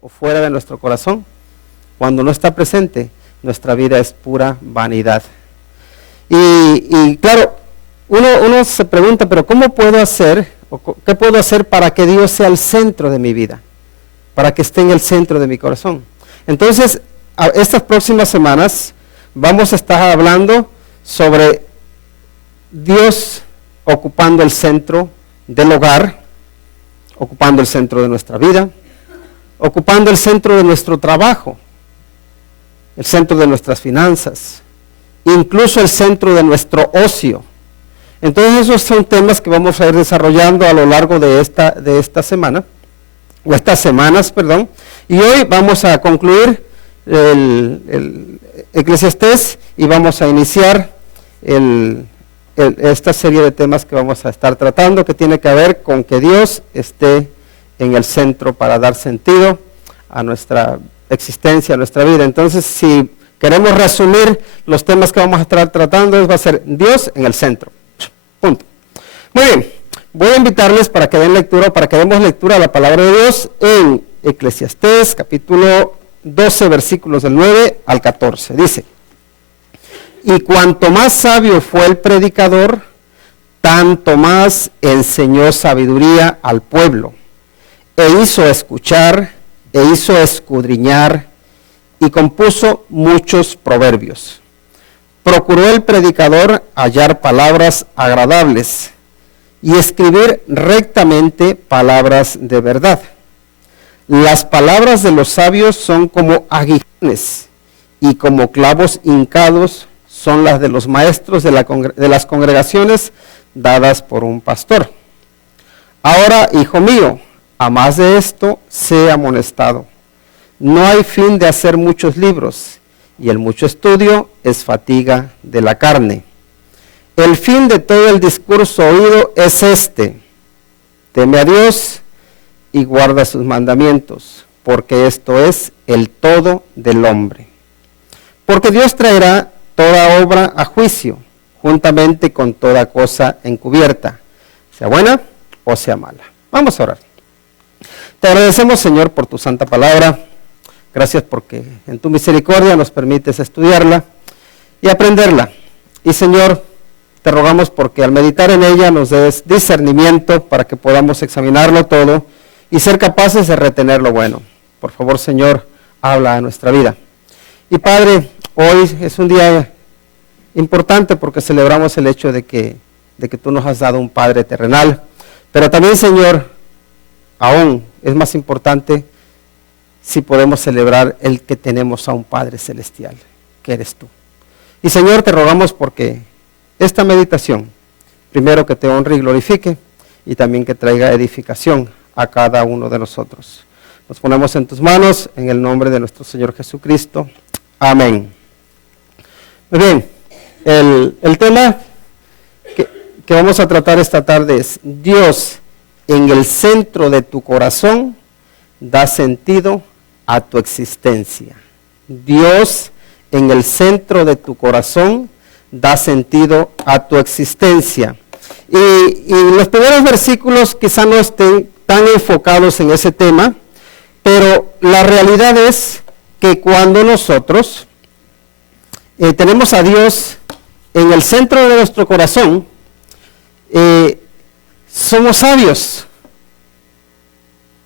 o fuera de nuestro corazón, cuando no está presente, nuestra vida es pura vanidad. Y claro, uno se pregunta, pero ¿cómo puedo hacer, o qué puedo hacer para que Dios sea el centro de mi vida? Para que esté en el centro de mi corazón. Entonces, estas próximas semanas vamos a estar hablando sobre Dios ocupando el centro del hogar, ocupando el centro de nuestra vida, ocupando el centro de nuestro trabajo, el centro de nuestras finanzas, incluso el centro de nuestro ocio. Entonces esos son temas que vamos a ir desarrollando a lo largo de esta semana, o estas semanas, perdón, y hoy vamos a concluir el Eclesiastés y vamos a iniciar esta serie de temas que vamos a estar tratando, que tiene que ver con que Dios esté en el centro para dar sentido a nuestra existencia, a nuestra vida. Entonces, si queremos resumir los temas que vamos a estar tratando, va a ser Dios en el centro. Punto. Muy bien, voy a invitarles para que den lectura, para que demos lectura a la palabra de Dios en Eclesiastés, capítulo 12, versículos del 9 al 14. Dice: y cuanto más sabio fue el predicador, tanto más enseñó sabiduría al pueblo, e hizo escuchar, e hizo escudriñar, y compuso muchos proverbios. Procuró el predicador hallar palabras agradables, y escribir rectamente palabras de verdad. Las palabras de los sabios son como aguijones, y como clavos hincados son las de los maestros de las congregaciones dadas por un pastor. Ahora, hijo mío, a más de esto, sé amonestado. No hay fin de hacer muchos libros, y el mucho estudio es fatiga de la carne. El fin de todo el discurso oído es este: teme a Dios y guarda sus mandamientos, porque esto es el todo del hombre. Porque Dios traerá toda obra a juicio, juntamente con toda cosa encubierta, sea buena o sea mala. Vamos a orar. Te agradecemos, Señor, por tu santa palabra. Gracias porque en tu misericordia nos permites estudiarla y aprenderla. Y, Señor, te rogamos porque al meditar en ella nos des discernimiento para que podamos examinarlo todo y ser capaces de retener lo bueno. Por favor, Señor, habla a nuestra vida. Y, Padre, hoy es un día importante porque celebramos el hecho de que tú nos has dado un Padre terrenal. Pero también, Señor, aún es más importante si podemos celebrar el que tenemos a un Padre celestial, que eres tú. Y, Señor, te rogamos porque esta meditación, primero que te honre y glorifique, y también que traiga edificación a cada uno de nosotros. Nos ponemos en tus manos, en el nombre de nuestro Señor Jesucristo. Amén. Muy bien, el tema que vamos a tratar esta tarde es: Dios en el centro de tu corazón da sentido a tu existencia. Dios en el centro de tu corazón da sentido a tu existencia. Y los primeros versículos quizá no estén tan enfocados en ese tema, pero la realidad es que cuando nosotros tenemos a Dios en el centro de nuestro corazón, somos sabios.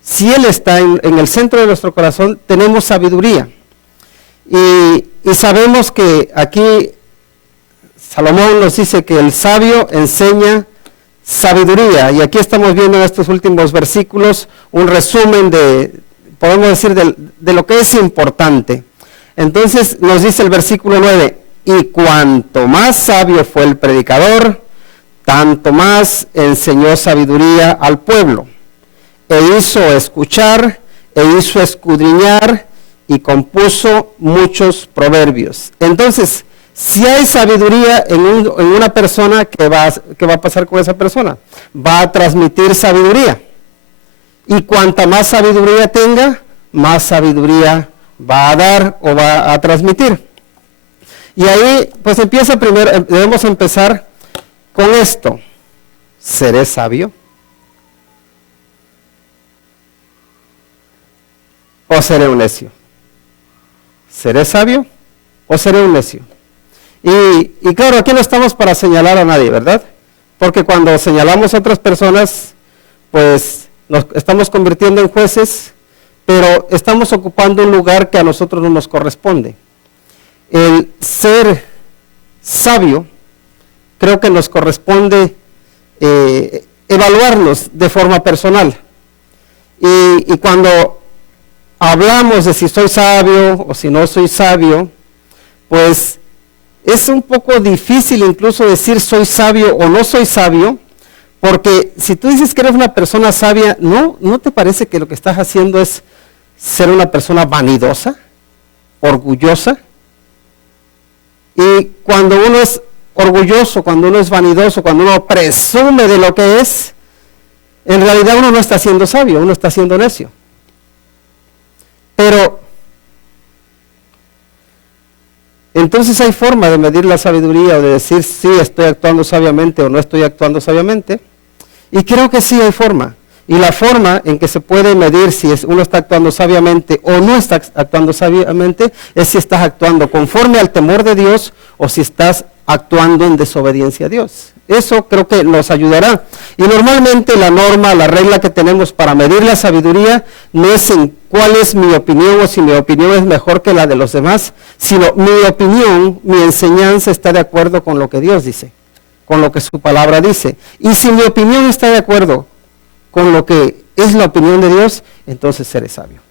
Si Él está en el centro de nuestro corazón, tenemos sabiduría. Y sabemos que aquí Salomón nos dice que el sabio enseña sabiduría. Y aquí estamos viendo en estos últimos versículos un resumen podemos decir, de lo que es importante. Entonces nos dice el versículo 9: y cuanto más sabio fue el predicador, tanto más enseñó sabiduría al pueblo, e hizo escuchar, e hizo escudriñar, y compuso muchos proverbios. Entonces, si hay sabiduría en una persona, ¿qué va a pasar con esa persona? Va a transmitir sabiduría. Y cuanta más sabiduría tenga, más sabiduría va a dar o va a transmitir. Y ahí, pues debemos empezar con esto: ¿seré sabio? o seré un necio? ¿Seré sabio o seré un necio? Y claro, aquí no estamos para señalar a nadie, ¿verdad? Porque cuando señalamos a otras personas, pues nos estamos convirtiendo en jueces, pero estamos ocupando un lugar que a nosotros no nos corresponde. El ser sabio, creo que nos corresponde evaluarnos de forma personal. Y cuando hablamos de si soy sabio o si no soy sabio, pues es un poco difícil incluso decir soy sabio o no soy sabio, porque si tú dices que eres una persona sabia, ¿no te parece que lo que estás haciendo es ser una persona vanidosa, orgullosa? Y cuando uno es orgulloso, cuando uno es vanidoso, cuando uno presume de lo que es, en realidad uno no está siendo sabio, uno está siendo necio. Pero entonces hay forma de medir la sabiduría o de decir si estoy actuando sabiamente o no estoy actuando sabiamente. Y creo que sí hay forma. Y la forma en que se puede medir si uno está actuando sabiamente o no está actuando sabiamente es si estás actuando conforme al temor de Dios o si estás actuando en desobediencia a Dios. Eso creo que nos ayudará. Y normalmente la norma, la regla que tenemos para medir la sabiduría no es en cuál es mi opinión o si mi opinión es mejor que la de los demás, sino mi opinión, mi enseñanza está de acuerdo con lo que Dios dice, con lo que su palabra dice. Y si mi opinión está de acuerdo con lo que es la opinión de Dios, entonces seré sabio.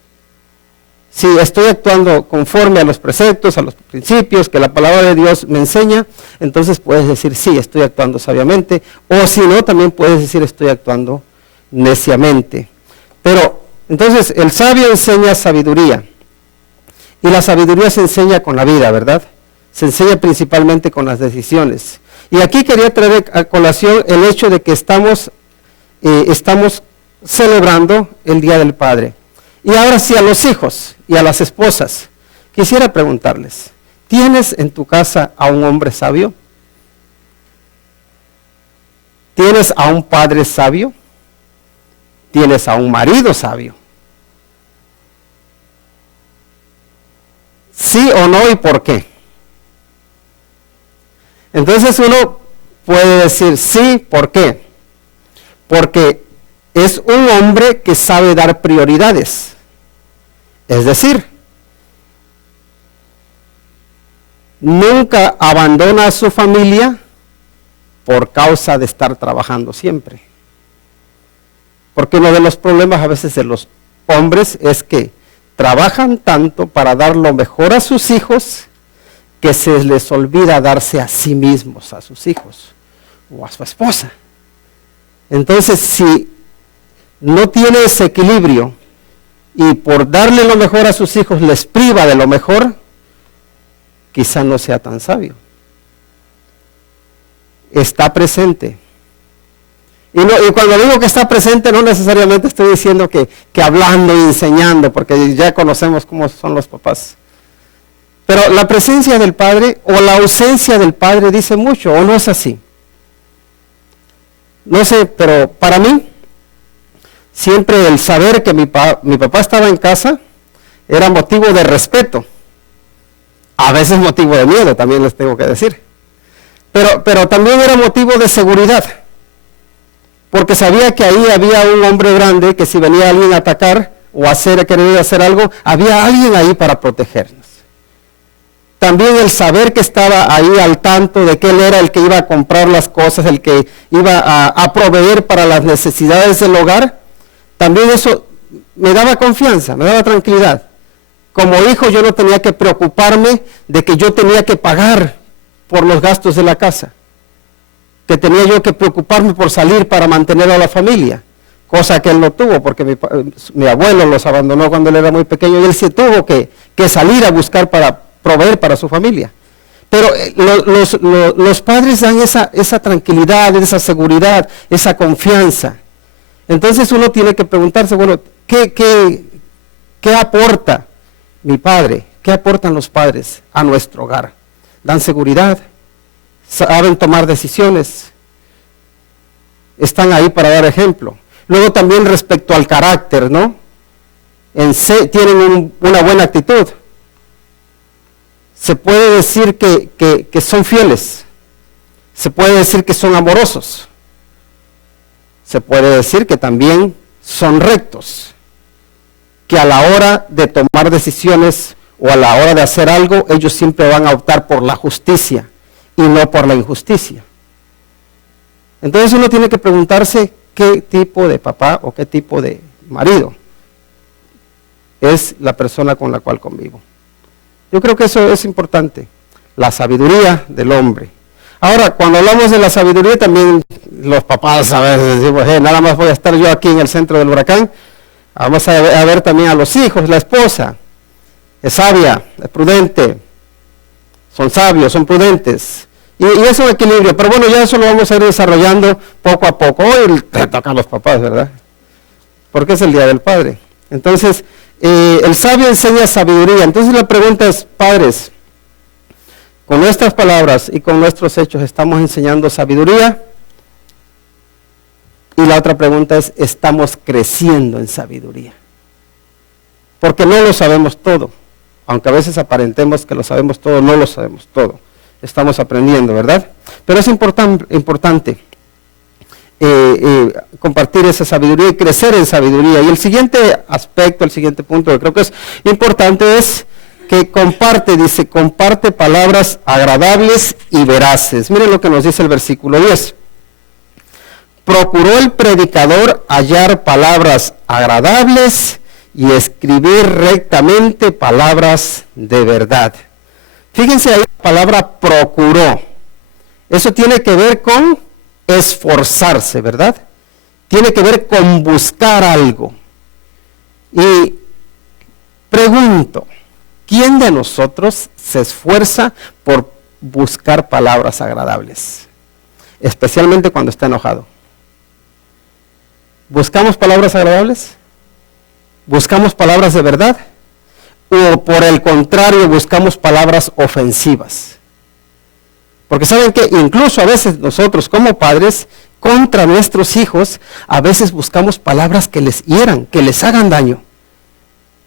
Si estoy actuando conforme a los preceptos, a los principios que la palabra de Dios me enseña, entonces puedes decir, sí, estoy actuando sabiamente, o si no, también puedes decir, estoy actuando neciamente. Pero, entonces, el sabio enseña sabiduría, y la sabiduría se enseña con la vida, ¿verdad? Se enseña principalmente con las decisiones. Y aquí quería traer a colación el hecho de que estamos celebrando el Día del Padre. Y ahora sí, a los hijos y a las esposas, quisiera preguntarles, ¿tienes en tu casa a un hombre sabio? ¿Tienes a un padre sabio? ¿Tienes a un marido sabio? ¿Sí o no y por qué? Entonces uno puede decir sí, ¿por qué? Porque es un hombre que sabe dar prioridades. Es decir, nunca abandona a su familia por causa de estar trabajando siempre. Porque uno de los problemas a veces de los hombres es que trabajan tanto para dar lo mejor a sus hijos que se les olvida darse a sí mismos, a sus hijos o a su esposa. Entonces, si no tiene ese equilibrio y por darle lo mejor a sus hijos les priva de lo mejor, quizá no sea tan sabio. Está presente. Y cuando digo que está presente, no necesariamente estoy diciendo que hablando y enseñando, porque ya conocemos cómo son los papás. Pero la presencia del Padre o la ausencia del Padre dice mucho, ¿o no es así? No sé, pero para mí, siempre el saber que mi papá estaba en casa era motivo de respeto. A veces motivo de miedo, también les tengo que decir. Pero también era motivo de seguridad. Porque sabía que ahí había un hombre grande que si venía alguien a atacar o querer hacer algo, había alguien ahí para protegernos. También el saber que estaba ahí al tanto de que él era el que iba a comprar las cosas, el que iba a proveer para las necesidades del hogar, también eso me daba confianza, me daba tranquilidad. Como hijo yo no tenía que preocuparme de que yo tenía que pagar por los gastos de la casa, que tenía yo que preocuparme por salir para mantener a la familia, cosa que él no tuvo porque mi abuelo los abandonó cuando él era muy pequeño y él sí tuvo que salir a buscar para proveer para su familia. Pero los padres dan esa tranquilidad, esa seguridad, esa confianza. Entonces uno tiene que preguntarse, bueno, ¿qué aporta mi padre? ¿Qué aportan los padres a nuestro hogar? Dan seguridad, saben tomar decisiones, están ahí para dar ejemplo. Luego también respecto al carácter, ¿no? tienen una buena actitud. Se puede decir que son fieles. Se puede decir que son amorosos. Se puede decir que también son rectos. Que a la hora de tomar decisiones o a la hora de hacer algo, ellos siempre van a optar por la justicia y no por la injusticia. Entonces uno tiene que preguntarse qué tipo de papá o qué tipo de marido es la persona con la cual convivo. Yo creo que eso es importante, la sabiduría del hombre. Ahora, cuando hablamos de la sabiduría, también los papás a veces decimos, nada más voy a estar yo aquí en el centro del huracán. Vamos a ver también a los hijos, la esposa, es sabia, es prudente, son sabios, son prudentes. Y es un equilibrio, pero bueno, ya eso lo vamos a ir desarrollando poco a poco. Hoy te tocan los papás, ¿verdad? Porque es el Día del Padre. Entonces, el sabio enseña sabiduría. Entonces la pregunta es, padres, con nuestras palabras y con nuestros hechos, ¿estamos enseñando sabiduría? Y la otra pregunta es, ¿estamos creciendo en sabiduría? Porque no lo sabemos todo. Aunque a veces aparentemos que lo sabemos todo, no lo sabemos todo. Estamos aprendiendo, ¿verdad? Pero es importante compartir esa sabiduría y crecer en sabiduría. Y el siguiente aspecto, el siguiente punto que creo que es importante es que comparte palabras agradables y veraces. Miren lo que nos dice el versículo 10. Procuró el predicador hallar palabras agradables y escribir rectamente palabras de verdad. Fíjense ahí la palabra procuró. Eso tiene que ver con esforzarse, ¿verdad? Tiene que ver con buscar algo. Y pregunto, ¿quién de nosotros se esfuerza por buscar palabras agradables? Especialmente cuando está enojado. ¿Buscamos palabras agradables? ¿Buscamos palabras de verdad? ¿O por el contrario buscamos palabras ofensivas? Porque saben que incluso a veces nosotros como padres, contra nuestros hijos, a veces buscamos palabras que les hieran, que les hagan daño.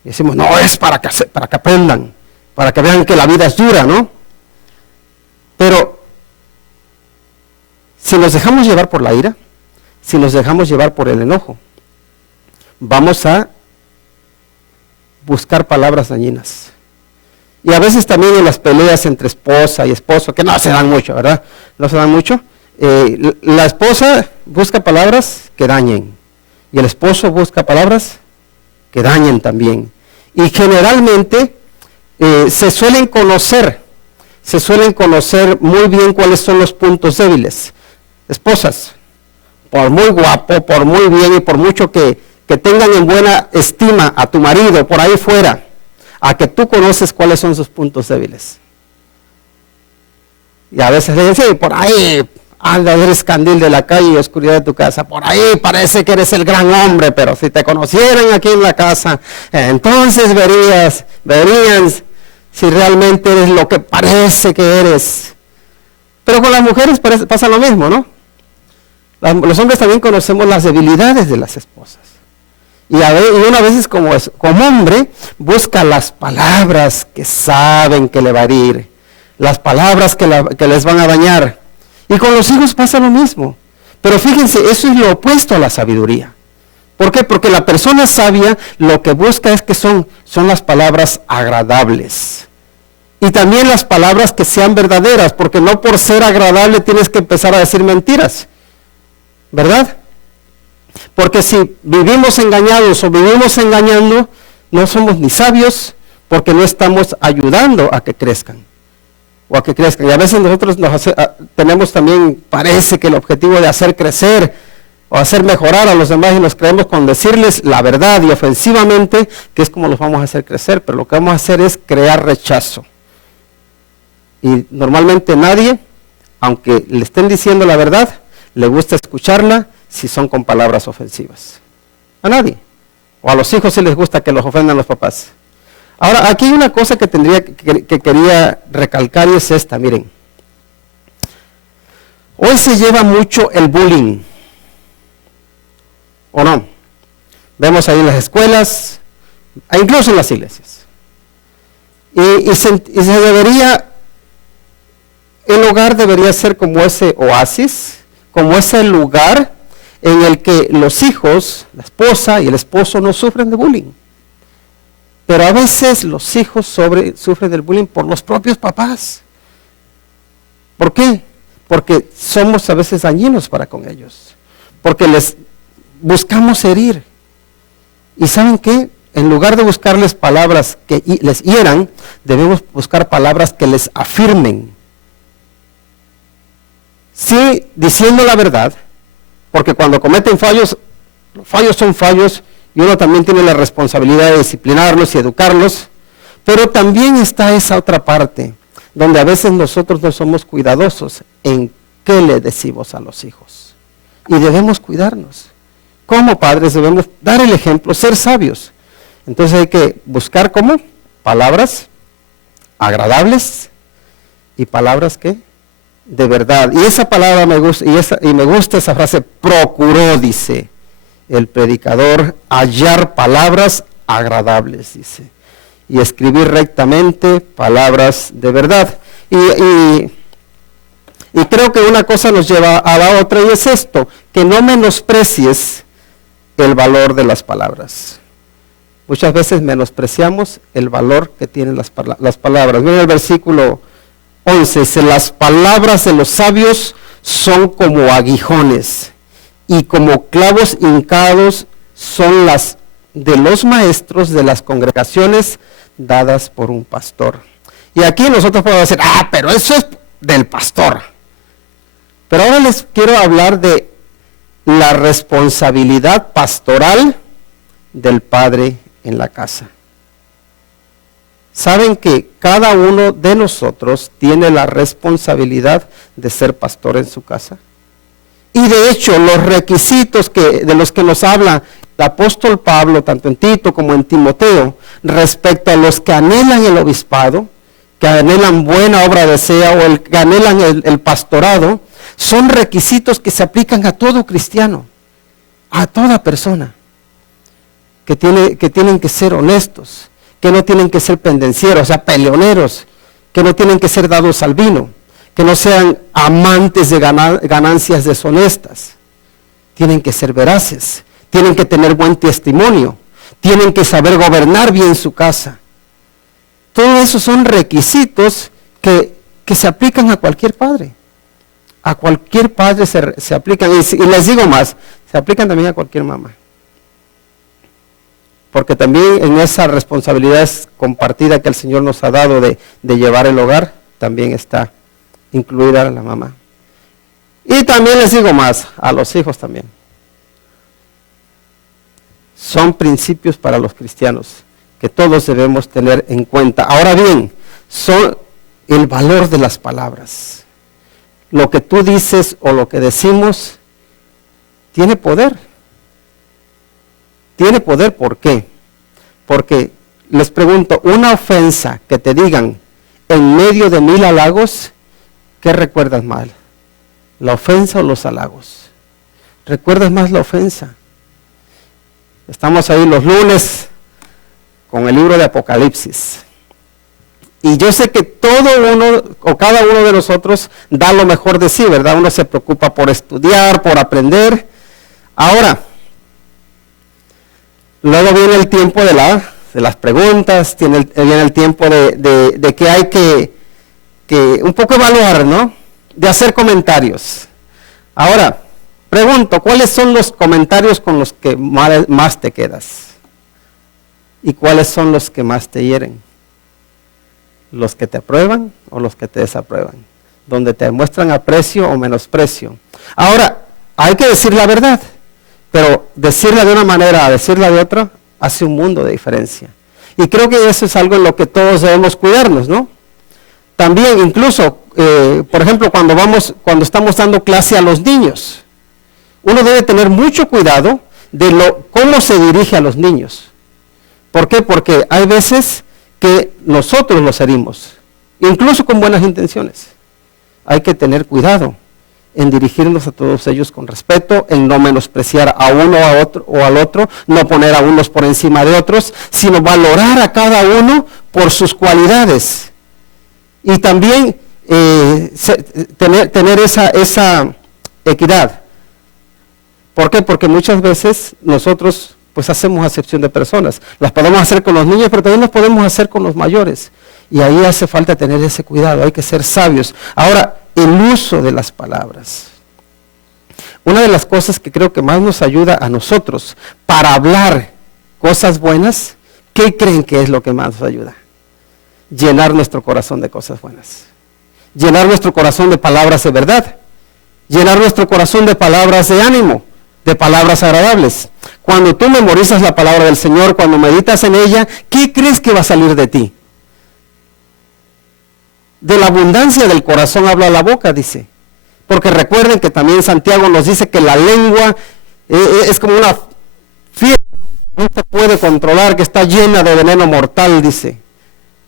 Y decimos, no, es para que aprendan, para que vean que la vida es dura, ¿no? Pero si nos dejamos llevar por la ira, si nos dejamos llevar por el enojo, vamos a buscar palabras dañinas. Y a veces también en las peleas entre esposa y esposo, que no se dan mucho, ¿verdad? No se dan mucho. La esposa busca palabras que dañen. Y el esposo busca palabras que dañen también. Y generalmente se suelen conocer muy bien cuáles son los puntos débiles. Esposas, por muy guapo, por muy bien y por mucho que tengan en buena estima a tu marido por ahí fuera, a que tú conoces cuáles son sus puntos débiles. Y a veces le dicen, sí, por ahí anda, eres candil de la calle y oscuridad de tu casa, por ahí parece que eres el gran hombre, pero si te conocieran aquí en la casa, entonces verían si realmente eres lo que parece que eres. Pero con las mujeres pasa lo mismo, ¿no? Los hombres también conocemos las debilidades de las esposas. Y uno a veces como hombre busca las palabras que saben que le va a herir, las palabras que les van a dañar. Y con los hijos pasa lo mismo. Pero fíjense, eso es lo opuesto a la sabiduría. ¿Por qué? Porque la persona sabia lo que busca es que son las palabras agradables. Y también las palabras que sean verdaderas, porque no por ser agradable tienes que empezar a decir mentiras. ¿Verdad? Porque si vivimos engañados o vivimos engañando, no somos ni sabios, porque no estamos ayudando a que crezcan. O a que crezcan. Y a veces nosotros tenemos también, parece que el objetivo de hacer crecer o hacer mejorar a los demás y nos creemos con decirles la verdad y ofensivamente, que es como los vamos a hacer crecer, pero lo que vamos a hacer es crear rechazo. Y normalmente nadie, aunque le estén diciendo la verdad, le gusta escucharla si son con palabras ofensivas. A nadie. O a los hijos sí les gusta que los ofendan los papás. Ahora, aquí hay una cosa que quería recalcar y es esta, miren. Hoy se lleva mucho el bullying. ¿O no? Vemos ahí en las escuelas, incluso en las iglesias. Y se debería, el hogar debería ser como ese oasis, como ese lugar en el que los hijos, la esposa y el esposo no sufren de bullying. Pero a veces los hijos sufren del bullying por los propios papás. ¿Por qué? Porque somos a veces dañinos para con ellos. Porque les buscamos herir. ¿Y saben qué? En lugar de buscarles palabras que les hieran, debemos buscar palabras que les afirmen. Sí, diciendo la verdad, porque cuando cometen fallos, los fallos son fallos, y uno también tiene la responsabilidad de disciplinarlos y educarlos, pero también está esa otra parte, donde a veces nosotros no somos cuidadosos en qué le decimos a los hijos. Y debemos cuidarnos. Como padres debemos dar el ejemplo, ser sabios. Entonces hay que buscar como palabras agradables y palabras que de verdad. Y esa palabra me gusta, y me gusta esa frase, procuró, dice el predicador, hallar palabras agradables, dice, y escribir rectamente palabras de verdad. Y creo que una cosa nos lleva a la otra, y es esto, que no menosprecies el valor de las palabras. Muchas veces menospreciamos el valor que tienen las palabras. Miren el versículo 11, dice, las palabras de los sabios son como aguijones, y como clavos hincados son las de los maestros de las congregaciones dadas por un pastor. Y aquí nosotros podemos decir, pero eso es del pastor. Pero ahora les quiero hablar de la responsabilidad pastoral del padre en la casa. Saben que cada uno de nosotros tiene la responsabilidad de ser pastor en su casa. Y de hecho, los requisitos de los que nos habla el apóstol Pablo, tanto en Tito como en Timoteo, respecto a los que anhelan el obispado, que anhelan buena obra desea o que anhelan el pastorado, son requisitos que se aplican a todo cristiano, a toda persona, que tienen que ser honestos, que no tienen que ser pendencieros, o sea, peleoneros, que no tienen que ser dados al vino, que no sean amantes de ganancias deshonestas, tienen que ser veraces, tienen que tener buen testimonio, tienen que saber gobernar bien su casa. Todo eso son requisitos que se aplican a cualquier padre. A cualquier padre se aplican, y les digo más, se aplican también a cualquier mamá. Porque también en esa responsabilidad compartida que el Señor nos ha dado de llevar el hogar, también está incluida la mamá. Y también les digo más, a los hijos también. Son principios para los cristianos que todos debemos tener en cuenta. Ahora bien, son el valor de las palabras. Lo que tú dices o lo que decimos tiene poder. Tiene poder, ¿por qué? Porque les pregunto, una ofensa que te digan en medio de 1000 halagos, ¿qué recuerdas más? ¿La ofensa o los halagos? ¿Recuerdas más la ofensa? Estamos ahí los lunes con el libro de Apocalipsis. Y yo sé que todo uno o cada uno de nosotros da lo mejor de sí, ¿verdad? Uno se preocupa por estudiar, por aprender. Ahora, luego viene el tiempo de las preguntas, viene el tiempo de que hay que un poco evaluar, ¿no? De hacer comentarios. Ahora, pregunto, ¿cuáles son los comentarios con los que más te quedas? ¿Y cuáles son los que más te hieren? ¿Los que te aprueban o los que te desaprueban? Donde te muestran aprecio o menosprecio. Ahora, hay que decir la verdad, pero decirla de una manera a decirla de otra hace un mundo de diferencia. Y creo que eso es algo en lo que todos debemos cuidarnos, ¿no? También, incluso, por ejemplo, cuando estamos dando clase a los niños, uno debe tener mucho cuidado de cómo se dirige a los niños. ¿Por qué? Porque hay veces que nosotros los herimos, incluso con buenas intenciones. Hay que tener cuidado en dirigirnos a todos ellos con respeto, en no menospreciar a uno o al otro, no poner a unos por encima de otros, sino valorar a cada uno por sus cualidades. Y también tener esa equidad. ¿Por qué? Porque muchas veces nosotros pues hacemos acepción de personas. Las podemos hacer con los niños, pero también las podemos hacer con los mayores. Y ahí hace falta tener ese cuidado, hay que ser sabios. Ahora, el uso de las palabras. Una de las cosas que creo que más nos ayuda a nosotros para hablar cosas buenas, ¿qué creen que es lo que más nos ayuda? Llenar nuestro corazón de cosas buenas. Llenar nuestro corazón de palabras de verdad. Llenar nuestro corazón de palabras de ánimo, de palabras agradables. Cuando tú memorizas la palabra del Señor, cuando meditas en ella, ¿qué crees que va a salir de ti? De la abundancia del corazón habla la boca, dice. Porque recuerden que también Santiago nos dice que la lengua es como una fiera, no se puede controlar, que está llena de veneno mortal, dice.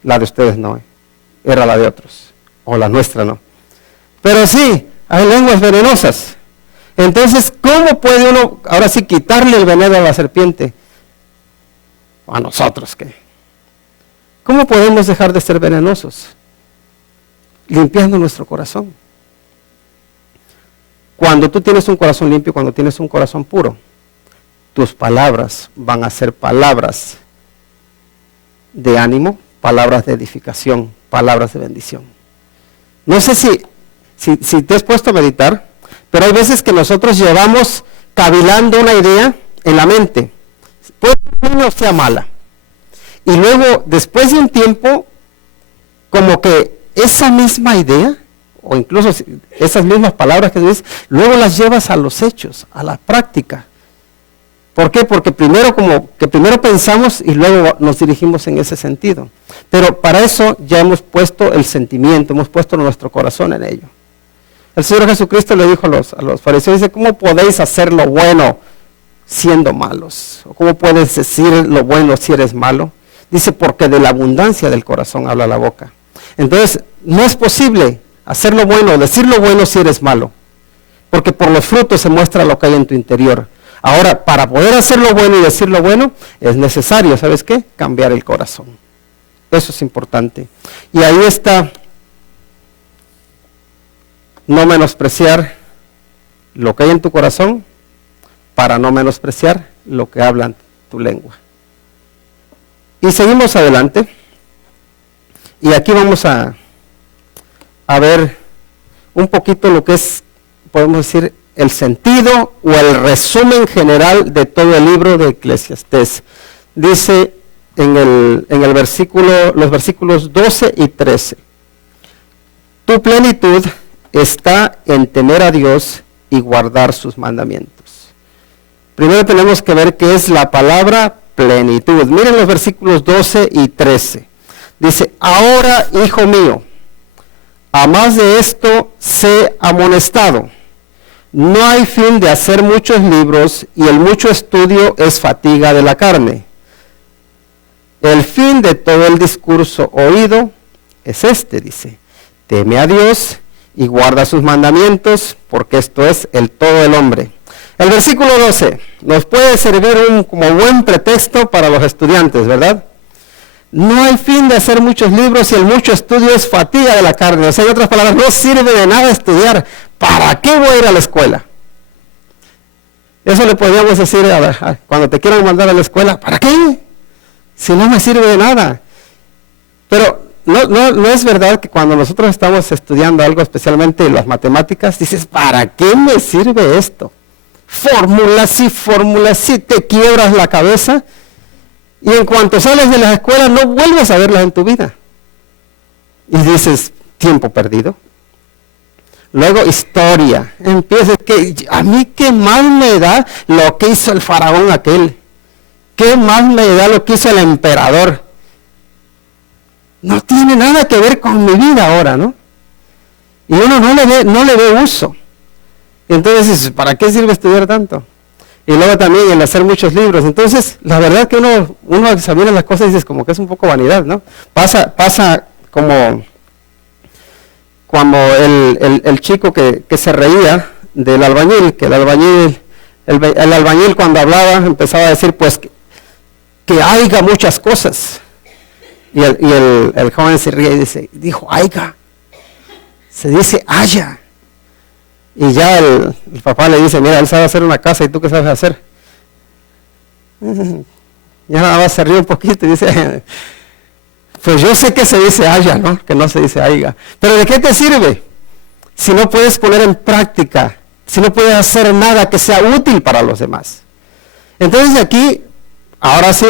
La de ustedes no, era la de otros, o la nuestra no. Pero sí, hay lenguas venenosas. Entonces, ¿cómo puede uno, ahora sí, quitarle el veneno a la serpiente? A nosotros, ¿qué? ¿Cómo podemos dejar de ser venenosos? Limpiando nuestro corazón. Cuando tú tienes un corazón limpio, cuando tienes un corazón puro, tus palabras van a ser palabras de ánimo, palabras de edificación, palabras de bendición. No sé si te has puesto a meditar, pero hay veces que nosotros llevamos cavilando una idea en la mente. Puede que no sea mala. Y luego, después de un tiempo, como que esa misma idea, o incluso esas mismas palabras que dices, luego las llevas a los hechos, a la práctica. ¿Por qué? Porque primero pensamos y luego nos dirigimos en ese sentido. Pero para eso ya hemos puesto el sentimiento, hemos puesto nuestro corazón en ello. El Señor Jesucristo le dijo a los fariseos, dice, ¿cómo podéis hacer lo bueno siendo malos? ¿O cómo puedes decir lo bueno si eres malo? Dice, porque de la abundancia del corazón habla la boca. Entonces, no es posible hacer lo bueno, decir lo bueno si eres malo, porque por los frutos se muestra lo que hay en tu interior. Ahora, para poder hacer lo bueno y decir lo bueno, es necesario, ¿sabes qué? Cambiar el corazón. Eso es importante. Y ahí está, no menospreciar lo que hay en tu corazón, para no menospreciar lo que habla tu lengua. Y seguimos adelante. Y aquí vamos a ver un poquito lo que es, podemos decir, el sentido o el resumen general de todo el libro de Eclesiastés. Dice en el versículo, los versículos 12 y 13. Tu plenitud está en temer a Dios y guardar sus mandamientos. Primero tenemos que ver qué es la palabra plenitud. Miren los versículos 12 y 13. Dice, ahora, hijo mío, a más de esto sé amonestado. No hay fin de hacer muchos libros y el mucho estudio es fatiga de la carne. El fin de todo el discurso oído es este, dice, teme a Dios y guarda sus mandamientos, porque esto es el todo del hombre. El versículo 12 nos puede servir como buen pretexto para los estudiantes, ¿verdad? No hay fin de hacer muchos libros y el mucho estudio es fatiga de la carne. O sea, en otras palabras, no sirve de nada estudiar. ¿Para qué voy a ir a la escuela? Eso le podríamos decir cuando te quieran mandar a la escuela. ¿Para qué? Si no me sirve de nada. Pero no es verdad que cuando nosotros estamos estudiando algo, especialmente las matemáticas, dices, ¿para qué me sirve esto? Fórmulas y te quiebras la cabeza. Y en cuanto sales de la escuela no vuelves a verlas en tu vida. Y dices, tiempo perdido. Luego historia. Empiezas, que a mí qué más me da lo que hizo el faraón aquel. ¿Qué más me da lo que hizo el emperador? No tiene nada que ver con mi vida ahora, ¿no? Y uno no le ve uso. Entonces, ¿para qué sirve estudiar tanto? Y luego también el hacer muchos libros. Entonces, la verdad que uno examina las cosas y dices como que es un poco vanidad, ¿no? Pasa como Como el chico que se reía del albañil, que el albañil cuando hablaba empezaba a decir pues que haya muchas cosas. Y el joven se ríe y dijo haya, se dice haya. Y ya el papá le dice, mira, él sabe hacer una casa, ¿y tú qué sabes hacer? Ya nada más se ríe un poquito y dice, pues yo sé que se dice haya, ¿no? Que no se dice haya. Pero ¿de qué te sirve si no puedes poner en práctica, si no puedes hacer nada que sea útil para los demás? Entonces aquí, ahora sí,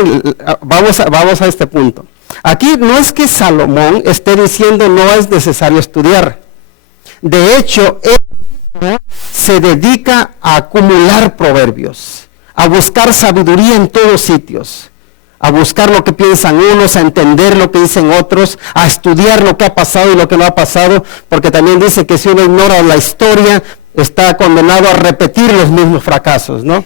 vamos a este punto. Aquí no es que Salomón esté diciendo no es necesario estudiar. De hecho, él se dedica a acumular proverbios, a buscar sabiduría en todos sitios, a buscar lo que piensan unos, a entender lo que dicen otros, a estudiar lo que ha pasado y lo que no ha pasado, porque también dice que si uno ignora la historia, está condenado a repetir los mismos fracasos, ¿no?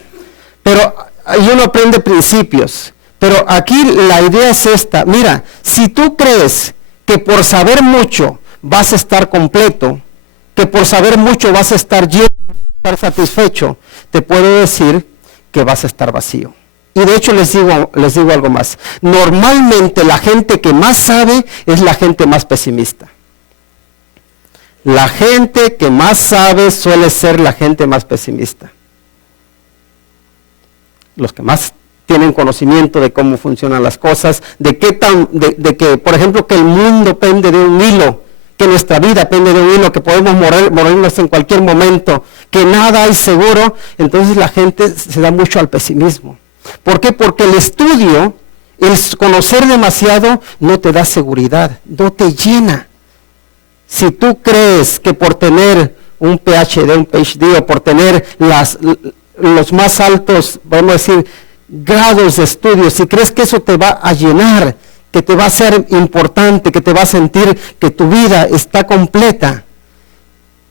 Pero y uno aprende principios. Pero aquí la idea es esta, mira, si tú crees que por saber mucho vas a estar completo, que por saber mucho vas a estar lleno, estar satisfecho, te puedo decir que vas a estar vacío. Y de hecho les digo algo más. Normalmente la gente que más sabe es la gente más pesimista. La gente que más sabe suele ser la gente más pesimista. Los que más tienen conocimiento de cómo funcionan las cosas, de que, por ejemplo, que el mundo pende de un hilo, que nuestra vida pende de un hilo, que podemos morirnos en cualquier momento, que nada hay seguro, entonces la gente se da mucho al pesimismo. ¿Por qué? Porque el estudio, el conocer demasiado, no te da seguridad, no te llena. Si tú crees que por tener un PhD, un PhD, o por tener los más altos, vamos a decir, grados de estudio, si crees que eso te va a llenar, que te va a ser importante, que te va a sentir que tu vida está completa,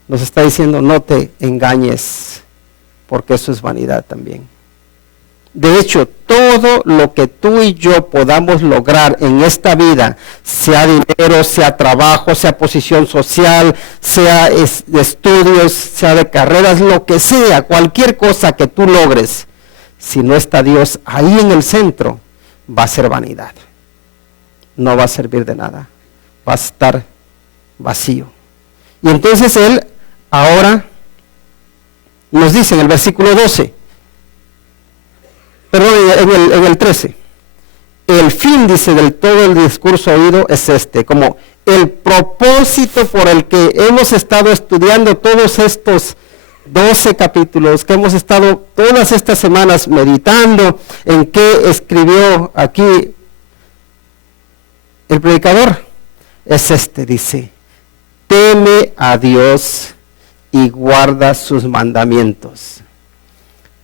nos está diciendo no te engañes, porque eso es vanidad también. De hecho, todo lo que tú y yo podamos lograr en esta vida, sea dinero, sea trabajo, sea posición social, sea de estudios, sea de carreras, lo que sea, cualquier cosa que tú logres, si no está Dios ahí en el centro, va a ser vanidad. No va a servir de nada. Va a estar vacío. Y entonces él ahora nos dice en el versículo 12, perdón, en el 13, el fin, dice, del todo el discurso oído es este, como el propósito por el que hemos estado estudiando todos estos 12 capítulos, que hemos estado todas estas semanas meditando en qué escribió aquí el predicador, es este, dice, teme a Dios y guarda sus mandamientos.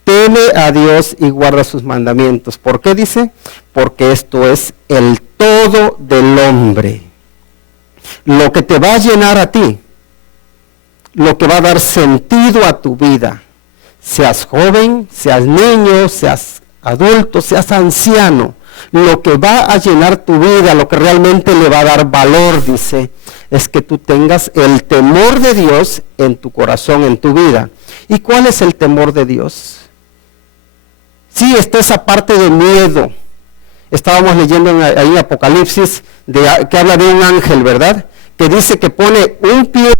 Teme a Dios y guarda sus mandamientos. ¿Por qué dice? Porque esto es el todo del hombre. Lo que te va a llenar a ti, lo que va a dar sentido a tu vida, seas joven, seas niño, seas adulto, seas anciano, lo que va a llenar tu vida, lo que realmente le va a dar valor, dice, es que tú tengas el temor de Dios en tu corazón, en tu vida. ¿Y cuál es el temor de Dios? Sí, está esa parte de miedo. Estábamos leyendo ahí en Apocalipsis, que habla de un ángel, ¿verdad? Que dice que pone un pie.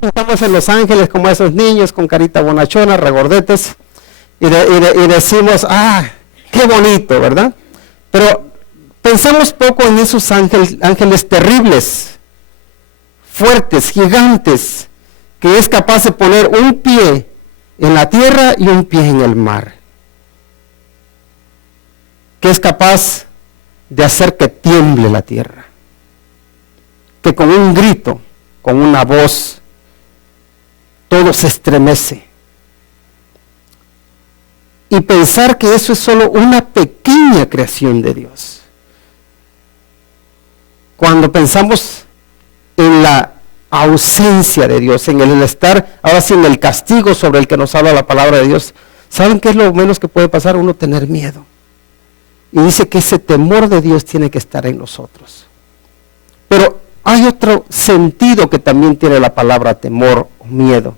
Estamos en Los Ángeles como esos niños con carita bonachona, regordetes, y decimos, qué bonito, ¿verdad? Pero pensamos poco en esos ángeles terribles, fuertes, gigantes, que es capaz de poner un pie en la tierra y un pie en el mar, que es capaz de hacer que tiemble la tierra, que con un grito, con una voz, todo se estremece. Y pensar que eso es solo una pequeña creación de Dios. Cuando pensamos en la ausencia de Dios, en el estar, ahora sí, en el castigo sobre el que nos habla la palabra de Dios, ¿saben qué es lo menos que puede pasar? Uno tener miedo. Y dice que ese temor de Dios tiene que estar en nosotros. Pero hay otro sentido que también tiene la palabra temor o miedo.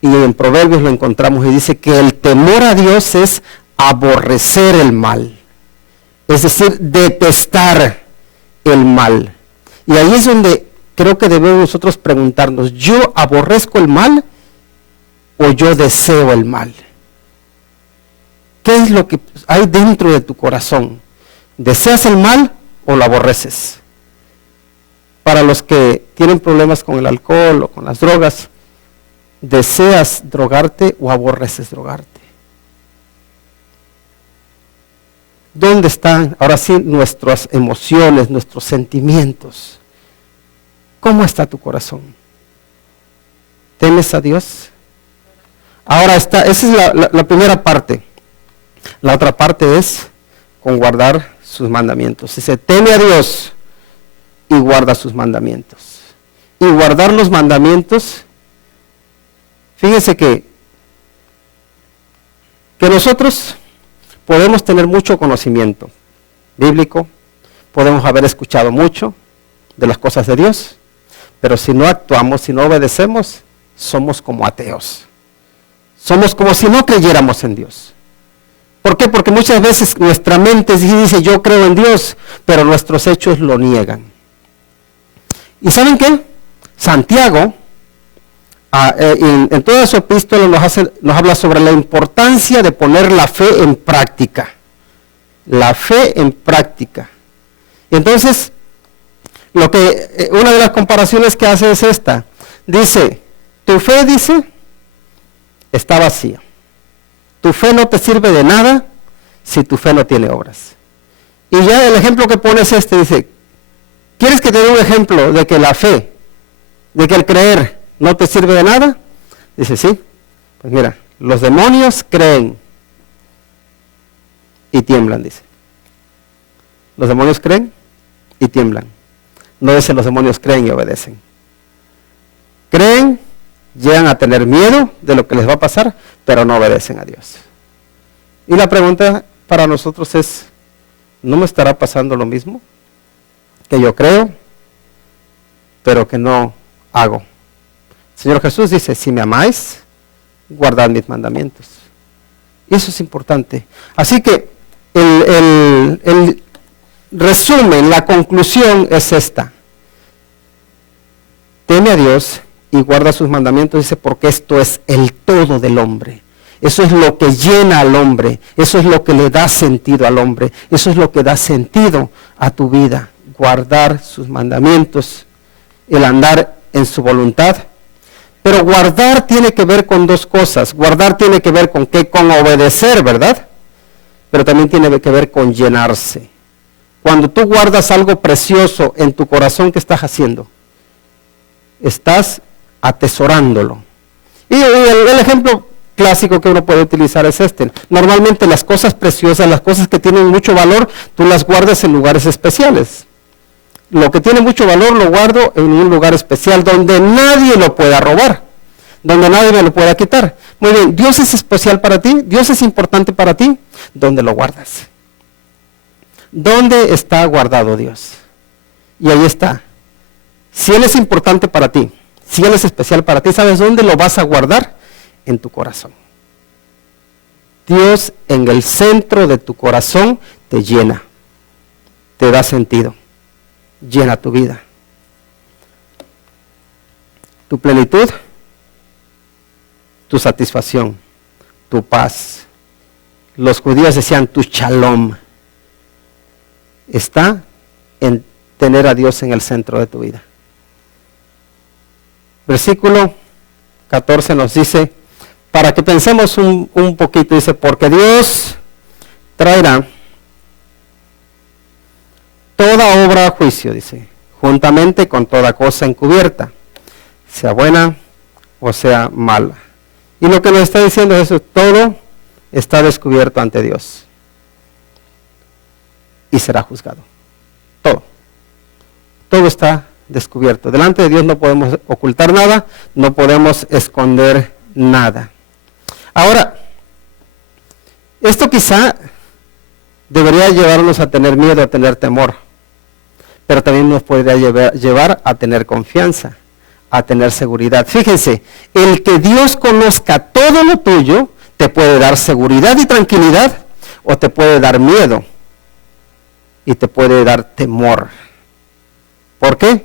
Y en Proverbios lo encontramos y dice que el temor a Dios es aborrecer el mal. Es decir, detestar el mal. Y ahí es donde creo que debemos nosotros preguntarnos, ¿yo aborrezco el mal o yo deseo el mal? ¿Qué es lo que hay dentro de tu corazón? ¿Deseas el mal o lo aborreces? Para los que tienen problemas con el alcohol o con las drogas, ¿deseas drogarte o aborreces drogarte? ¿Dónde están ahora sí nuestras emociones, nuestros sentimientos? ¿Cómo está tu corazón? ¿Temes a Dios? Ahora esa es la primera parte. La otra parte es con guardar sus mandamientos. Dice, teme a Dios y guarda sus mandamientos. Y guardar los mandamientos, fíjense que nosotros podemos tener mucho conocimiento bíblico, podemos haber escuchado mucho de las cosas de Dios, pero si no actuamos, si no obedecemos, somos como ateos. Somos como si no creyéramos en Dios. ¿Por qué? Porque muchas veces nuestra mente dice, yo creo en Dios, pero nuestros hechos lo niegan. ¿Y saben qué? Santiago, en toda su epístola nos habla sobre la importancia de poner la fe en práctica. La fe en práctica. Y entonces, una de las comparaciones que hace es esta. Dice, tu fe, dice, está vacía. Tu fe no te sirve de nada si tu fe no tiene obras. Y ya el ejemplo que pone es este, dice, ¿quieres que te dé un ejemplo de que la fe, de que el creer no te sirve de nada? Dice, sí. Pues mira, los demonios creen y tiemblan, dice. Los demonios creen y tiemblan. No dice los demonios creen y obedecen. Creen, llegan a tener miedo de lo que les va a pasar, pero no obedecen a Dios. Y la pregunta para nosotros es, ¿no me estará pasando lo mismo? Que yo creo, pero que no hago. El Señor Jesús dice, si me amáis, guardad mis mandamientos. Y eso es importante. Así que el resumen, la conclusión es esta. Teme a Dios y guarda sus mandamientos, dice, porque esto es el todo del hombre. Eso es lo que llena al hombre, eso es lo que le da sentido al hombre, eso es lo que da sentido a tu vida. Guardar sus mandamientos, el andar en su voluntad. Pero guardar tiene que ver con dos cosas. Guardar tiene que ver con qué, con obedecer, ¿verdad? Pero también tiene que ver con llenarse. Cuando tú guardas algo precioso en tu corazón, ¿qué estás haciendo? Estás atesorándolo. Y el ejemplo clásico que uno puede utilizar es este. Normalmente las cosas preciosas, las cosas que tienen mucho valor, tú las guardas en lugares especiales. Lo que tiene mucho valor lo guardo en un lugar especial donde nadie lo pueda robar, donde nadie me lo pueda quitar. Muy bien, Dios es especial para ti, Dios es importante para ti, ¿dónde lo guardas? ¿Dónde está guardado Dios? Y ahí está. Si Él es importante para ti, si Él es especial para ti, ¿sabes dónde lo vas a guardar? En tu corazón. Dios en el centro de tu corazón te llena, te da sentido, llena tu vida. Tu plenitud, tu satisfacción, tu paz. Los judíos decían tu shalom. Está en tener a Dios en el centro de tu vida. Versículo 14 nos dice, para que pensemos un poquito, dice, porque Dios traerá toda obra a juicio, dice, juntamente con toda cosa encubierta, sea buena o sea mala. Y lo que nos está diciendo es eso, todo está descubierto ante Dios y será juzgado. Todo está descubierto. Delante de Dios no podemos ocultar nada, no podemos esconder nada. Ahora, esto quizá debería llevarnos a tener miedo, a tener temor. pero también nos podría llevar a tener confianza, a tener seguridad. Fíjense, el que Dios conozca todo lo tuyo te puede dar seguridad y tranquilidad, o te puede dar miedo y te puede dar temor. ¿Por qué?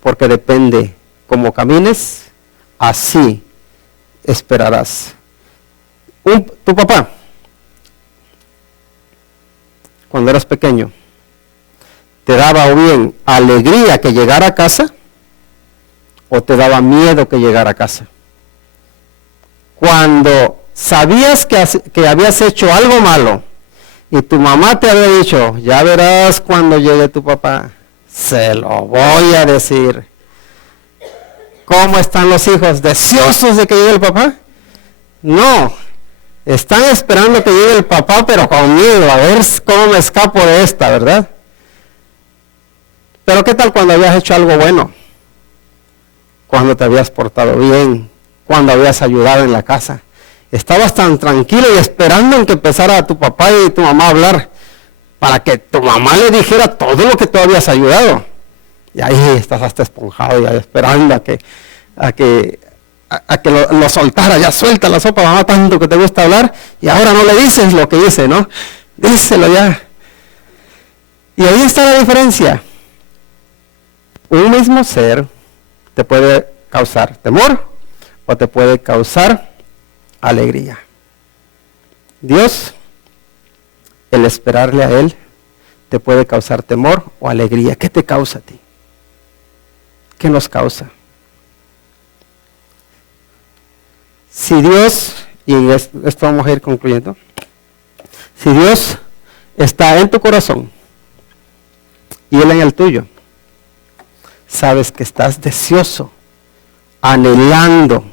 Porque depende cómo camines, así esperarás. Tu papá, cuando eras pequeño, ¿te daba o bien alegría que llegara a casa o te daba miedo que llegara a casa? Cuando sabías que habías hecho algo malo y tu mamá te había dicho, ya verás cuando llegue tu papá, se lo voy a decir. ¿Cómo están los hijos? ¿Deseosos de que llegue el papá? No, están esperando que llegue el papá, pero con miedo, a ver cómo me escapo de esta, ¿verdad? Pero ¿qué tal cuando habías hecho algo bueno? Cuando te habías portado bien, cuando habías ayudado en la casa. Estabas tan tranquilo y esperando en que empezara tu papá y tu mamá a hablar, para que tu mamá le dijera todo lo que tú habías ayudado. Y ahí estás hasta esponjado, ya esperando a que lo soltara. Ya suelta la sopa, mamá, tanto que te gusta hablar, y ahora no le dices lo que dice, ¿no? Díselo ya. Y ahí está la diferencia. Un mismo ser te puede causar temor o te puede causar alegría. Dios, el esperarle a Él, te puede causar temor o alegría. ¿Qué te causa a ti? ¿Qué nos causa? Si Dios, y en esto vamos a ir concluyendo, si Dios está en tu corazón y Él en el tuyo, sabes que estás deseoso, anhelando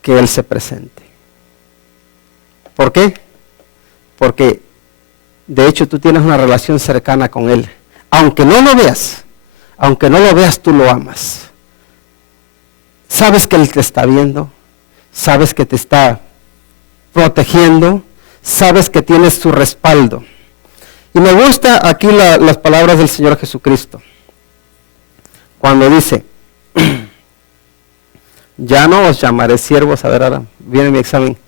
que Él se presente. ¿Por qué? Porque de hecho tú tienes una relación cercana con Él. Aunque no lo veas, tú lo amas. Sabes que Él te está viendo, sabes que te está protegiendo, sabes que tienes su respaldo. Y me gusta aquí las palabras del Señor Jesucristo. Cuando dice, ya no os llamaré siervos, a ver ahora, viene mi examen,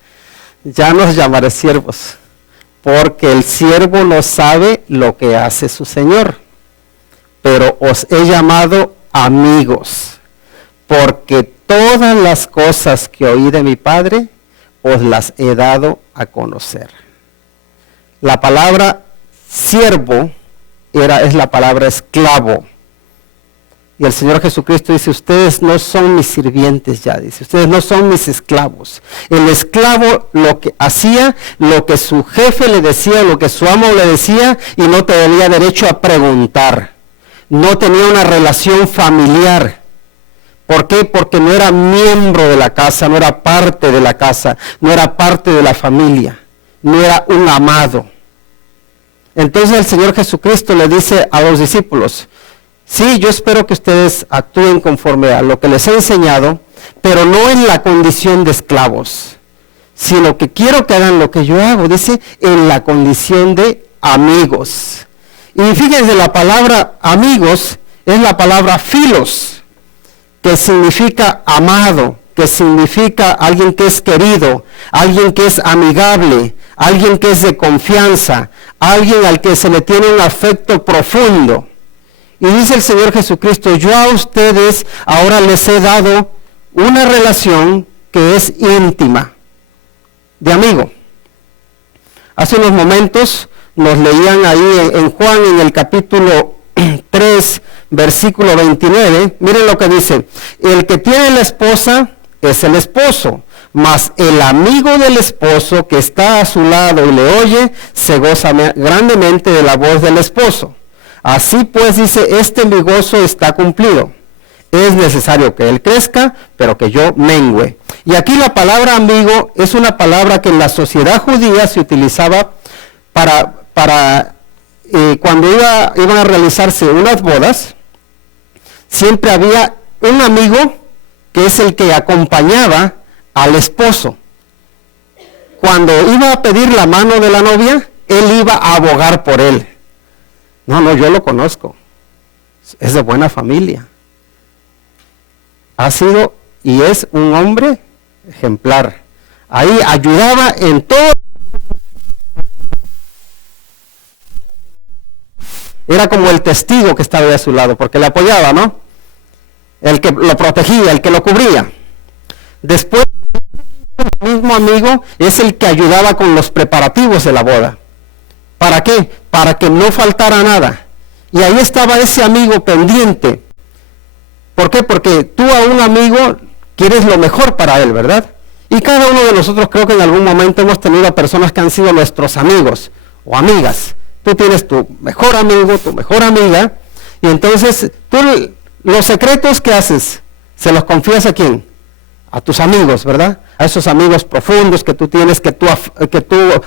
ya no os llamaré siervos, porque el siervo no sabe lo que hace su Señor, pero os he llamado amigos, porque todas las cosas que oí de mi Padre, os las he dado a conocer. La palabra siervo es la palabra esclavo. Y el Señor Jesucristo dice, ustedes no son mis sirvientes ya, dice, ustedes no son mis esclavos. El esclavo lo que hacía, lo que su jefe le decía, lo que su amo le decía, y no tenía derecho a preguntar. No tenía una relación familiar. ¿Por qué? Porque no era miembro de la casa, no era parte de la casa, no era parte de la familia, no era un amado. Entonces el Señor Jesucristo le dice a los discípulos, sí, yo espero que ustedes actúen conforme a lo que les he enseñado, pero no en la condición de esclavos, sino que quiero que hagan lo que yo hago, dice, en la condición de amigos. Y fíjense, la palabra amigos es la palabra filos, que significa amado, que significa alguien que es querido, alguien que es amigable, alguien que es de confianza, alguien al que se le tiene un afecto profundo. Y dice el Señor Jesucristo, yo a ustedes ahora les he dado una relación que es íntima, de amigo. Hace unos momentos nos leían ahí en Juan, en el capítulo 3, versículo 29, miren lo que dice, el que tiene la esposa es el esposo, mas el amigo del esposo que está a su lado y le oye, se goza grandemente de la voz del esposo. Así pues, dice, mi gozo está cumplido. Es necesario que él crezca, pero que yo mengüe. Y aquí la palabra amigo es una palabra que en la sociedad judía se utilizaba para cuando iban a realizarse unas bodas, siempre había un amigo que es el que acompañaba al esposo. Cuando iba a pedir la mano de la novia, él iba a abogar por él. No, yo lo conozco. es de buena familia. Ha sido y es un hombre ejemplar. Ahí ayudaba en todo. Era como el testigo que estaba de a su lado, porque le apoyaba, ¿no? El que lo protegía, el que lo cubría. Después, el mismo amigo es el que ayudaba con los preparativos de la boda. ¿Para qué? Para que no faltara nada. Y ahí estaba ese amigo pendiente. ¿Por qué? Porque tú a un amigo quieres lo mejor para él, ¿verdad? Y cada uno de nosotros creo que en algún momento hemos tenido a personas que han sido nuestros amigos o amigas. Tú tienes tu mejor amigo, tu mejor amiga, y entonces tú los secretos que haces, ¿se los confías a quién? A tus amigos, ¿verdad? A esos amigos profundos que tú tienes, que tú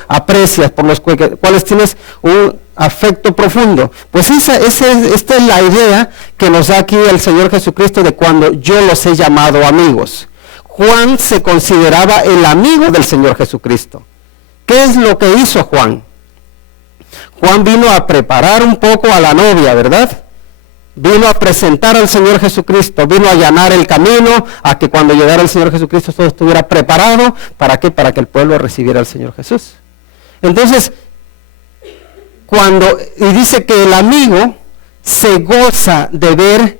aprecias, por los cuales tienes un afecto profundo. Pues esta es la idea que nos da aquí el Señor Jesucristo de cuando yo los he llamado amigos. Juan se consideraba el amigo del Señor Jesucristo. ¿Qué es lo que hizo Juan? Juan vino a preparar un poco a la novia, ¿verdad? Vino a presentar al Señor Jesucristo, vino a allanar el camino, a que cuando llegara el Señor Jesucristo todo estuviera preparado. ¿Para qué? Para que el pueblo recibiera al Señor Jesús. Entonces, y dice que el amigo se goza de ver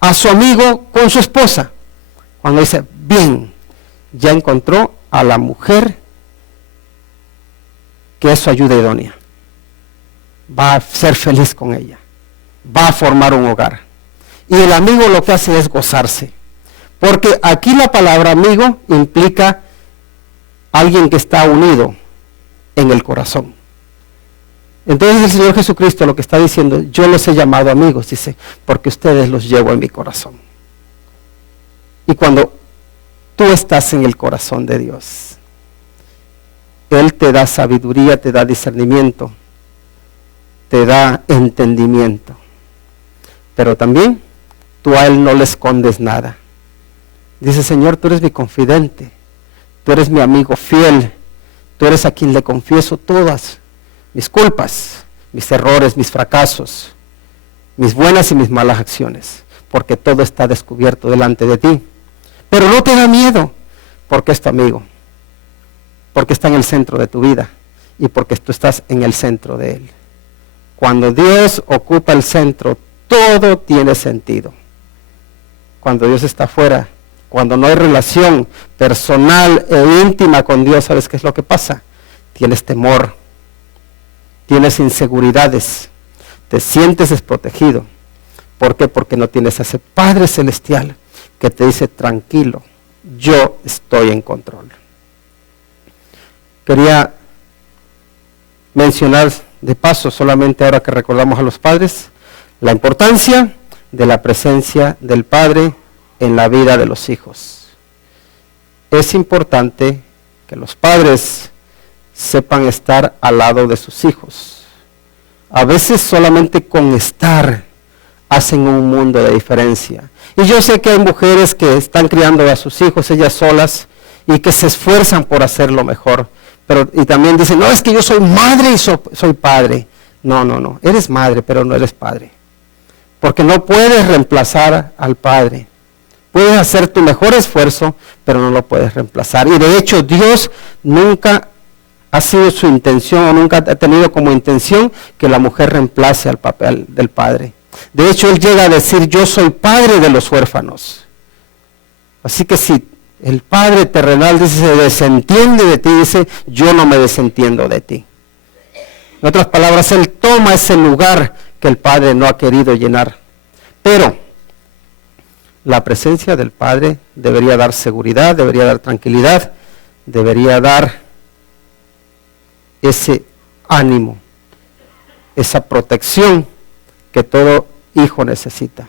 a su amigo con su esposa. Cuando dice, bien, ya encontró a la mujer que es su ayuda idónea. Va a ser feliz con ella. Va a formar un hogar. Y el amigo lo que hace es gozarse. Porque aquí la palabra amigo implica alguien que está unido en el corazón. Entonces el Señor Jesucristo lo que está diciendo, yo los he llamado amigos, dice, porque ustedes los llevo en mi corazón. Y cuando tú estás en el corazón de Dios, Él te da sabiduría, te da discernimiento, te da entendimiento. Pero también tú a Él no le escondes nada. Dice, Señor, tú eres mi confidente, tú eres mi amigo fiel, tú eres a quien le confieso todas mis culpas, mis errores, mis fracasos, mis buenas y mis malas acciones, porque todo está descubierto delante de ti. Pero no te da miedo, porque es tu amigo, porque está en el centro de tu vida y porque tú estás en el centro de Él. Cuando Dios ocupa el centro, todo tiene sentido. Cuando Dios está fuera, cuando no hay relación personal e íntima con Dios, ¿sabes qué es lo que pasa? Tienes temor, tienes inseguridades, te sientes desprotegido. ¿Por qué? Porque no tienes a ese Padre Celestial que te dice, tranquilo, yo estoy en control. Quería mencionar de paso, solamente ahora que recordamos a los padres, la importancia de la presencia del Padre en la vida de los hijos. Es importante que los padres sepan estar al lado de sus hijos. A veces solamente con estar hacen un mundo de diferencia. Y yo sé que hay mujeres que están criando a sus hijos ellas solas y que se esfuerzan por hacerlo mejor. Y también dicen, no, es que yo soy madre y soy padre. No, eres madre, pero no eres padre. Porque no puedes reemplazar al padre. Puedes hacer tu mejor esfuerzo, pero no lo puedes reemplazar. Y de hecho, Dios nunca ha sido su intención, o nunca ha tenido como intención que la mujer reemplace al papel del padre. De hecho, Él llega a decir, yo soy padre de los huérfanos. Así que si el Padre terrenal dice, se desentiende de ti, dice, yo no me desentiendo de ti. En otras palabras, Él toma ese lugar que el Padre no ha querido llenar. Pero la presencia del Padre debería dar seguridad, debería dar tranquilidad, debería dar ese ánimo, esa protección que todo hijo necesita.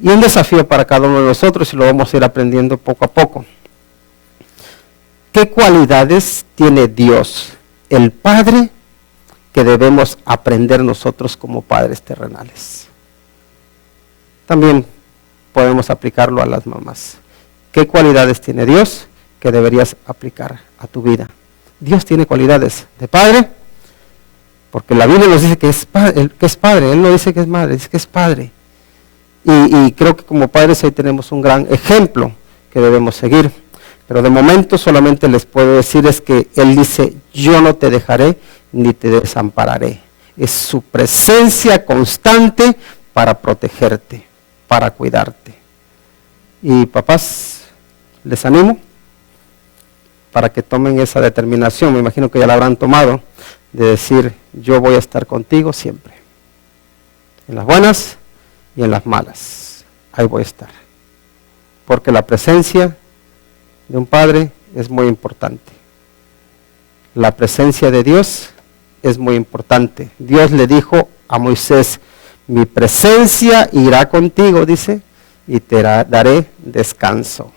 Y un desafío para cada uno de nosotros, y lo vamos a ir aprendiendo poco a poco. ¿Qué cualidades tiene Dios, el Padre, que debemos aprender nosotros como padres terrenales? También podemos aplicarlo a las mamás. ¿Qué cualidades tiene Dios que deberías aplicar a tu vida? Dios tiene cualidades de Padre, Porque la Biblia nos dice que es padre, Él no dice que es madre, dice que es padre. Y creo que como padres ahí tenemos un gran ejemplo que debemos seguir. Pero de momento solamente les puedo decir es que Él dice, yo no te dejaré ni te desampararé. Es su presencia constante para protegerte, para cuidarte. Y papás, les animo para que tomen esa determinación, me imagino que ya la habrán tomado, de decir, yo voy a estar contigo siempre. En las buenas y en las malas. Ahí voy a estar. Porque la presencia de un padre es muy importante. La presencia de Dios es muy importante. Dios le dijo a Moisés, mi presencia irá contigo, dice, y te daré descanso.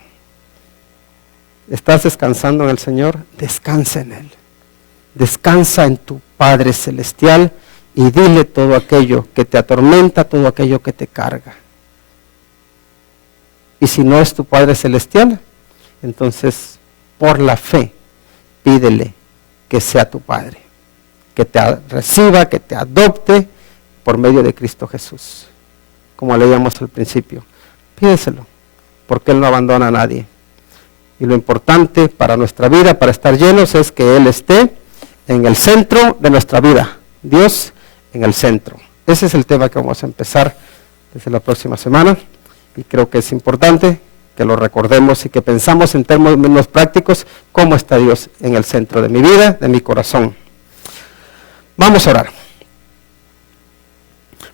¿Estás descansando en el Señor? Descansa en Él. Descansa en tu Padre Celestial y dile todo aquello que te atormenta, todo aquello que te carga. Y si no es tu Padre Celestial, entonces por la fe pídele que sea tu Padre, que te reciba, que te adopte por medio de Cristo Jesús. Como leíamos al principio, pídeselo, porque Él no abandona a nadie. Y lo importante para nuestra vida, para estar llenos, es que Él esté en el centro de nuestra vida. Dios en el centro. Ese es el tema que vamos a empezar desde la próxima semana. Y creo que es importante que lo recordemos y que pensamos en términos prácticos cómo está Dios en el centro de mi vida, de mi corazón. Vamos a orar.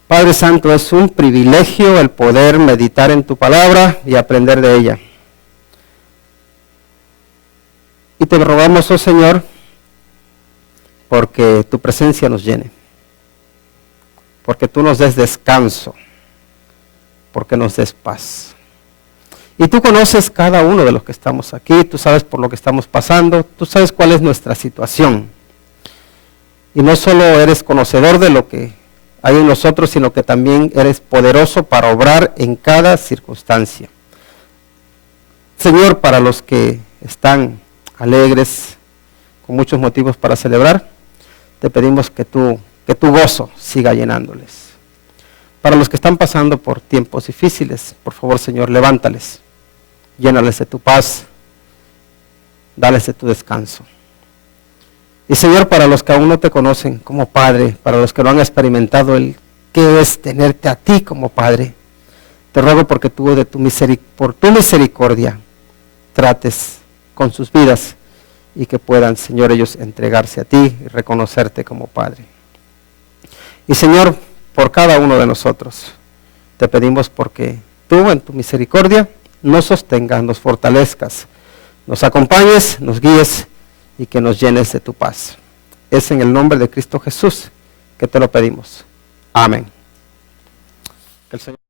Padre Santo, es un privilegio el poder meditar en tu palabra y aprender de ella. Y te rogamos, oh Señor, porque tu presencia nos llene, porque tú nos des descanso, porque nos des paz. Y tú conoces cada uno de los que estamos aquí, tú sabes por lo que estamos pasando, tú sabes cuál es nuestra situación. Y no solo eres conocedor de lo que hay en nosotros, sino que también eres poderoso para obrar en cada circunstancia. Señor, para los que están alegres, con muchos motivos para celebrar, te pedimos que tu gozo siga llenándoles. Para los que están pasando por tiempos difíciles, por favor, Señor, levántales, llénales de tu paz, dales de tu descanso. Y Señor, para los que aún no te conocen como Padre, para los que no han experimentado el qué es tenerte a ti como Padre, te ruego porque tú por tu misericordia trates con sus vidas y que puedan, Señor, ellos entregarse a ti y reconocerte como Padre. Y Señor, por cada uno de nosotros, te pedimos porque tú en tu misericordia nos sostengas, nos fortalezcas, nos acompañes, nos guíes y que nos llenes de tu paz. Es en el nombre de Cristo Jesús que te lo pedimos. Amén. Que el Señor